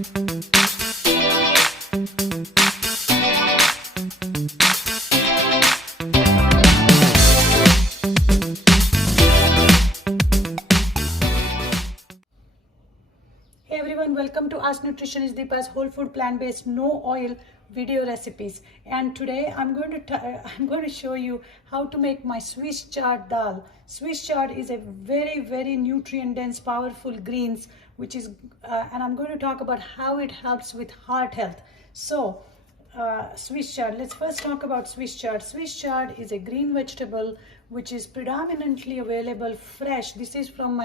Hey everyone, welcome to Ask Nutritionist Deepa's whole food plant-based no oil video recipes. And today I'm going to show you how to make my Swiss chard dal. Swiss chard is a very nutrient dense powerful greens which is and I'm going to talk about how it helps with heart health. So Swiss chard, let's first talk about Swiss chard. Swiss chard is a green vegetable which is predominantly available fresh. This is from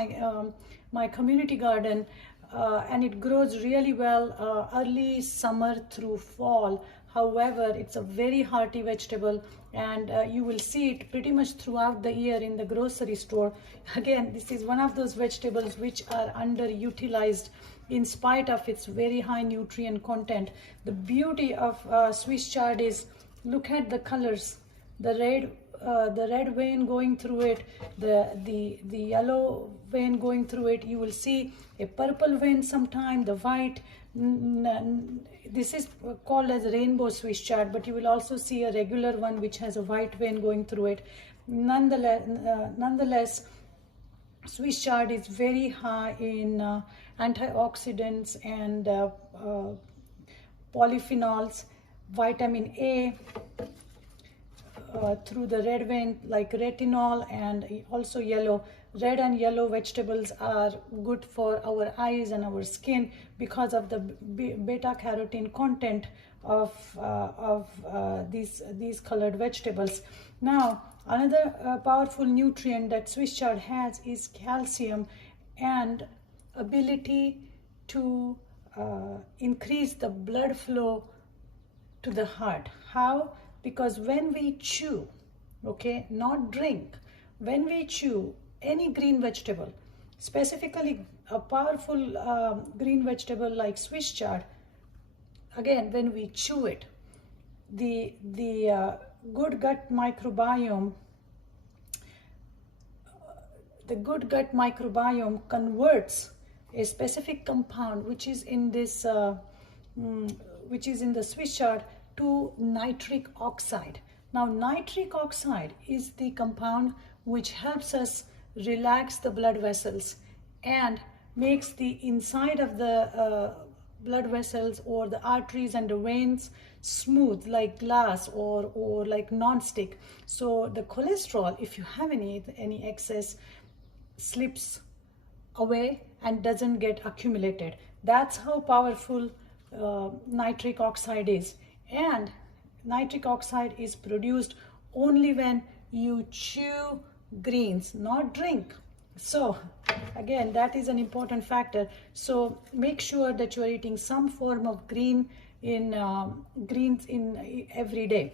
my community garden. And it grows really well early summer through fall. However, it's a very hearty vegetable, and you will see it pretty much throughout the year in the grocery store. Again, this is one of those vegetables which are underutilized in spite of its very high nutrient content. The beauty of Swiss chard is, look at the colors, the red vein going through it, the yellow vein going through it. You will see a purple vein sometime, the white. This is called as rainbow Swiss chard, but you will also see a regular one which has a white vein going through it. Nonetheless, Swiss chard is very high in antioxidants and polyphenols, vitamin A, through the red vein like retinol, and also yellow. Red and yellow vegetables are good for our eyes and our skin because of the beta carotene content of these colored vegetables. Now, another powerful nutrient that Swiss chard has is calcium and ability to increase the blood flow to the heart. How? Because when we chew, okay, not drink, when we chew any green vegetable, specifically a powerful green vegetable like Swiss chard, again, when we chew it, the good gut microbiome, converts a specific compound which is in this which is in the Swiss chard to nitric oxide. Now, nitric oxide is the compound which helps us relax the blood vessels and makes the inside of the blood vessels or the arteries and the veins smooth like glass or like non-stick. So the cholesterol, if you have any excess, slips away and doesn't get accumulated. That's how powerful nitric oxide is. And nitric oxide is produced only when you chew greens, not drink. So again, that is an important factor. So make sure that you are eating some form of greens in every day.